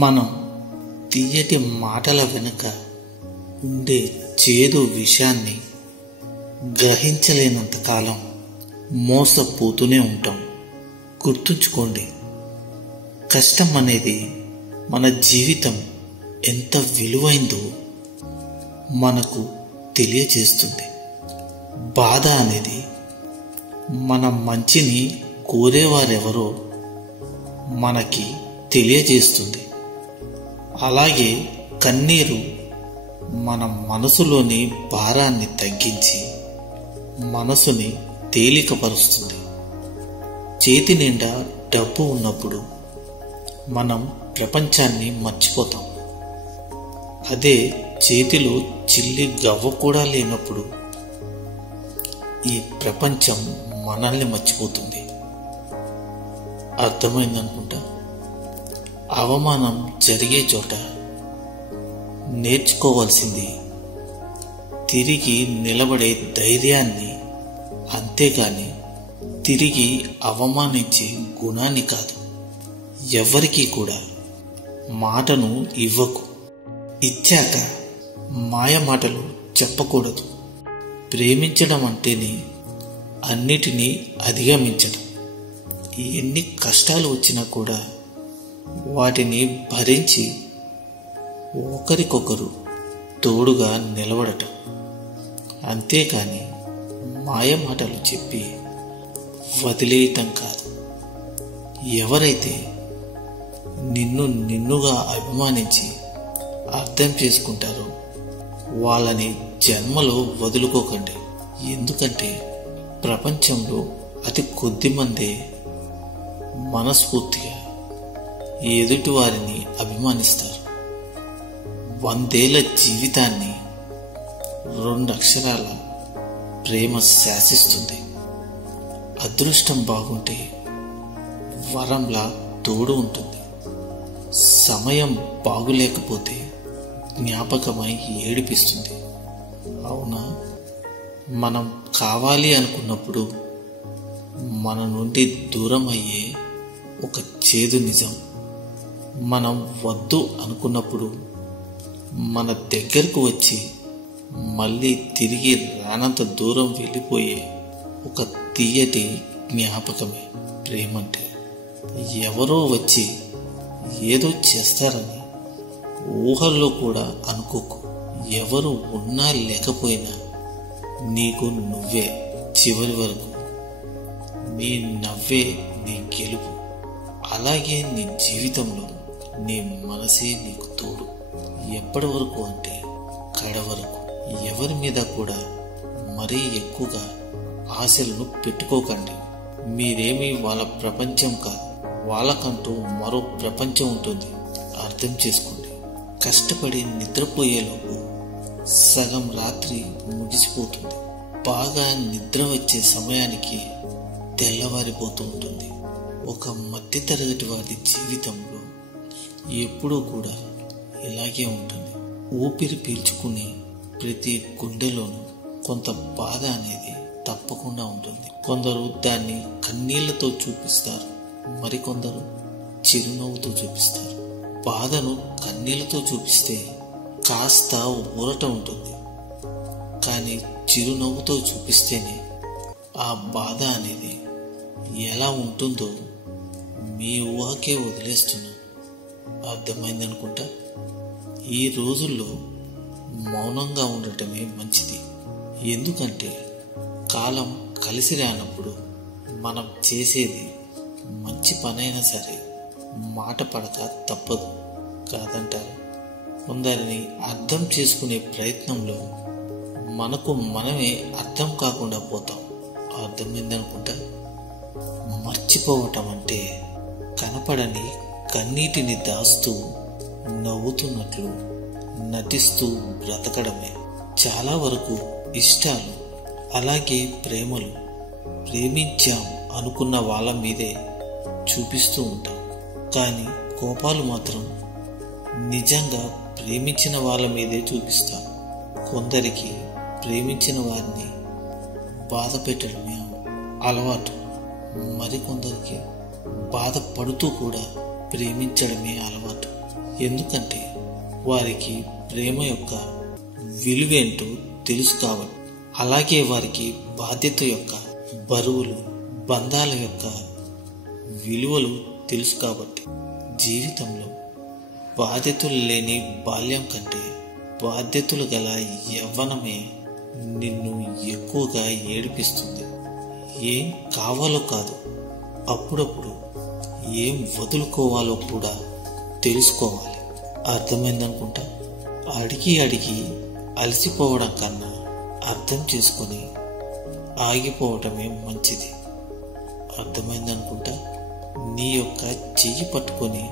మనం తీయటి మాటల వెనుక ఉండే చేదు విషయాన్ని గ్రహించలేనంతకాలం మోసపోతూనే ఉంటాం. గుర్తుంచుకోండి, కష్టం అనేది మన జీవితం ఎంత విలువైందో మనకు తెలియజేస్తుంది. బాధ అనేది మన మంచిని కోరేవారెవరో మనకి తెలియజేస్తుంది. అలాగే కన్నీరు మన మనసులోని భారాన్ని తగ్గించి మనసుని తేలికపరుస్తుంది. చేతి నిండా డబ్బు ఉన్నప్పుడు మనం ప్రపంచాన్ని మర్చిపోతాం. అదే చేతిలో చిల్లి గవ్వ కూడా లేనప్పుడు ఈ ప్రపంచం మనల్ని మర్చిపోతుంది. అర్థమైందనుకుంటా. అవమానం జరిగే చోట నేర్చుకోవాల్సింది తిరిగి నిలబడే ధైర్యాన్ని, అంతేగాని తిరిగి అవమానించే గుణాన్ని కాదు. ఎవరికీ కూడా మాటను ఇవ్వకు. ఇచ్చాక మాయ మాటలు చెప్పకూడదు. ప్రేమించడం అంటేనే అన్నిటినీ అధిగమించడం. ఎన్ని కష్టాలు వచ్చినా కూడా వాటిని భరించి ఒకరికొకరు తోడుగా నిలబడటం. అంతేకాని మాయ మాటలు చెప్పి వదిలేయటం కాదు. ఎవరైతే నిన్నుగా అభిమానించి అర్థం చేసుకుంటారో వాళ్ళని జన్మలో వదులుకోకండి. ఎందుకంటే ప్రపంచంలో అతి కొద్ది మందే మనస్ఫూర్తిగా ఎదుటి వారిని అభిమానిస్తారు. 100 ఏళ్ల జీవితాన్ని 2 అక్షరాల ప్రేమ శాసిస్తుంది. అదృష్టం బాగుంటే వరంలా తోడు ఉంటుంది. సమయం బాగులేకపోతే జ్ఞాపకమై ఏడిపిస్తుంది. అవునా? మనం కావాలి అనుకున్నప్పుడు మన నుండి దూరం అయ్యే ఒక చేదు నిజం, మనం వద్దు అనుకున్నప్పుడు మన దగ్గరకు వచ్చి మళ్ళీ తిరిగి రానంత దూరం వెళ్ళిపోయే ఒక తీయటి జ్ఞాపకమే ప్రేమంటే. ఎవరో వచ్చి ఏదో చేస్తారని ఊహల్లో కూడా అనుకోకు. ఎవరు ఉన్నా లేకపోయినా నీకు నువ్వే చివరి వరకు. నీ నవ్వే నీ గెలుపు. అలాగే నీ జీవితంలో నీ మనసే నీకు తోడు. ఎప్పటి వరకు అంటే కడ వరకు. ఎవరి మీద కూడా మరీ ఎక్కువగా ఆశలను పెట్టుకోకండి. మీరేమీ వాళ్ళ ప్రపంచం కాదు. వాళ్ళకంటూ మరో ప్రపంచం ఉంటుంది. అర్థం చేసుకోండి. కష్టపడి నిద్రపోయేలోపు సగం రాత్రి ముగిసిపోతుంది. బాగా నిద్ర వచ్చే సమయానికి తెల్లవారిపోతూ ఉంటుంది. ఒక మధ్యతరగతి వారి జీవితంలో ఎప్పుడూ కూడా ఇలాగే ఉంటుంది. ఊపిరి పీల్చుకునే ప్రతి గుండెలోనూ కొంత బాధ అనేది తప్పకుండా ఉంటుంది. కొందరు దాన్ని కన్నీళ్లతో చూపిస్తారు, మరికొందరు చిరునవ్వుతో చూపిస్తారు. బాధను కన్నీళ్లతో చూపిస్తే కాస్త ఊరట ఉంటుంది, కానీ చిరునవ్వుతో చూపిస్తేనే ఆ బాధ అనేది ఎలా ఉంటుందో మీ ఊహకే వదిలేస్తున్నాను. అర్థమైందనుకుంటా. ఈ రోజుల్లో మౌనంగా ఉండటమే మంచిది. ఎందుకంటే కాలం కలిసి రానప్పుడు మనం చేసేది మంచి పనైనా సరే మాట పడక తప్పదు కాదంటారు. కొందరిని అర్థం చేసుకునే ప్రయత్నంలో మనకు మనమే అర్థం కాకుండా పోతాం. అర్థమైందనుకుంటా. మర్చిపోవటం అంటే కనపడని కన్నీటిని దాస్తూ నవ్వుతున్నట్లు నటిస్తూ బ్రతకడమే. చాలా వరకు ఇష్టాలు, అలాగే ప్రేమలు ప్రేమించాం అనుకున్న వాళ్ళ మీదే చూపిస్తూ ఉంటాం. కానీ కోపాలు మాత్రం నిజంగా ప్రేమించిన వాళ్ళ మీదే చూపిస్తాం. కొందరికి ప్రేమించిన వారిని బాధ పెట్టడమే అలవాటు. మరికొందరికి బాధపడుతూ కూడా ప్రేమించడమే అలవాటు. ఎందుకంటే వారికి ప్రేమ యొక్క విలువేంటో తెలుసు కాబట్టి. అలాగే వారికి బాధ్యత యొక్క బరువులు, బంధాల యొక్క విలువలు తెలుసు కాబట్టి. జీవితంలో బాధ్యతలు లేని బాల్యం కంటే బాధ్యతలు గల యవ్వనమే నిన్ను ఎక్కువగా ఏడిపిస్తుంది. ఏం కావాలో కాదు, అప్పుడప్పుడు ఏం వదులుకోవాలో కూడా తెలుసుకోవాలి. అర్థమైందనుకుంటా. అడిగి అలసిపోవడం కన్నా అర్థం చేసుకొని ఆగిపోవటమే మంచిది. అర్థమైందనుకుంటా. నీ యొక్క చెయ్యి పట్టుకొని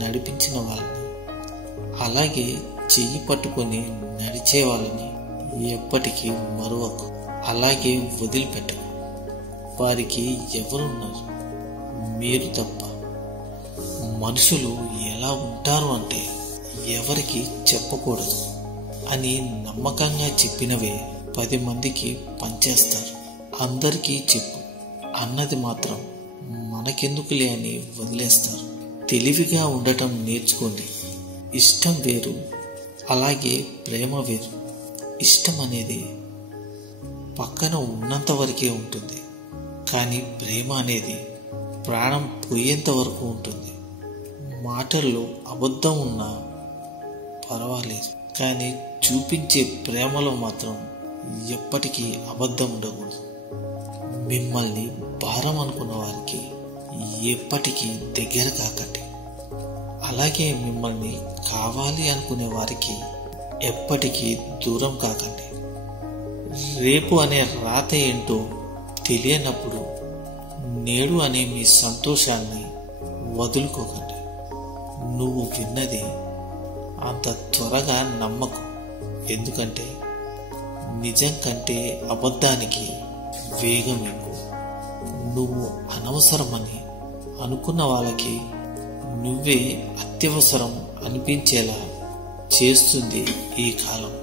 నడిపించిన వాళ్ళని, అలాగే చెయ్యి పట్టుకొని నడిచే వాళ్ళని ఎప్పటికీ మరువకు. అలాగే వదిలిపెట్టకు. వారికి ఎవరున్నారు? మీరు తప్ప. మనుషులు ఎలా ఉంటారు అంటే ఎవరికి చెప్పకూడదు అని నమ్మకంగా చెప్పినవే 10 మందికి పంచేస్తారు. అందరికీ చెప్పు అన్నది మాత్రం మనకెందుకులే అని వదిలేస్తారు. తెలివిగా ఉండటం నేర్చుకోండి. ఇష్టం వేరు, అలాగే ప్రేమ వేరు. ఇష్టం అనేది పక్కన ఉన్నంత వరకే ఉంటుంది, కానీ ప్రేమ అనేది ప్రాణం పోయేంత వరకు ఉంటుంది. మాటల్లో అబద్ధం ఉన్నా పర్వాలేదు, కానీ చూపించే ప్రేమలో మాత్రం ఎప్పటికీ అబద్ధం ఉండకూడదు. మిమ్మల్ని భారం అనుకున్న వారికి ఎప్పటికీ దగ్గర కాకండి. అలాగే మిమ్మల్ని కావాలి అనుకునే వారికి ఎప్పటికీ దూరం కాకండి. రేపు అనే రాత ఏంటో తెలియనప్పుడు నేడు అనే మీ సంతోషాన్ని వదులుకోకండి. నువ్వు విన్నది అంత త్వరగా నమ్మకు. ఎందుకంటే నిజం కంటే అబద్ధానికి వేగం ఎక్కువ. నువ్వు అనవసరమని అనుకున్న వాళ్ళకి నువ్వే అత్యవసరం అనిపించేలా చేస్తుంది ఈ కాలం.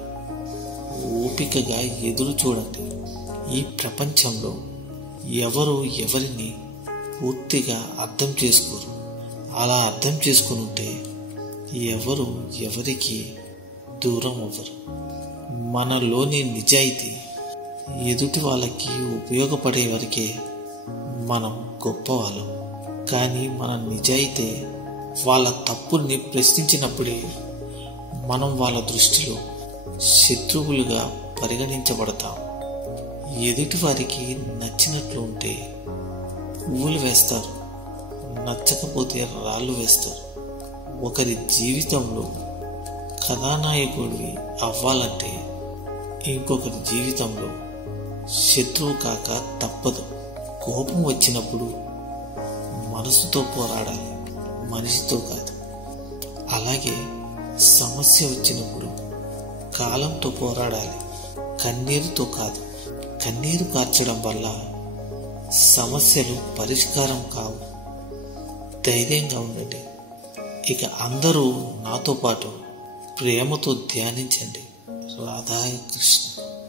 ఓపికగా ఎదురు చూడండి. ఈ ప్రపంచంలో ఎవరు ఎవరిని పూర్తిగా అర్థం చేసుకోరు. అలా అర్థం చేసుకుని ఉంటే ఎవరు ఎవరికి దూరం అవ్వరు. మనలోని నిజాయితీ ఎదుటి వాళ్ళకి ఉపయోగపడే వరకే మనం గొప్పవాళ్ళం. కానీ మన నిజాయితీ వాళ్ళ తప్పుల్ని ప్రశ్నించినప్పుడే మనం వాళ్ళ దృష్టిలో శత్రువులుగా పరిగణించబడతాం. ఎదుటి వారికి నచ్చినట్లు ఉంటే పువ్వులు వేస్తారు, నచ్చకపోతే రాళ్ళు వేస్తారు. ఒకరి జీవితంలో కథానాయకుడివి అవ్వాలంటే ఇంకొకరి జీవితంలో శత్రువు కాక తప్పదు. కోపం వచ్చినప్పుడు మనసుతో పోరాడాలి, మనిషితో కాదు. అలాగే సమస్య వచ్చినప్పుడు కాలంతో పోరాడాలి, కన్నీరుతో కాదు. కన్నీరు కార్చడం వల్ల సమస్యలు పరిష్కారం కావు. ధైర్యంగా ఉండండి. ఇక అందరూ నాతో పాటు ప్రేమతో ధ్యానించండి. రాధాకృష్ణ.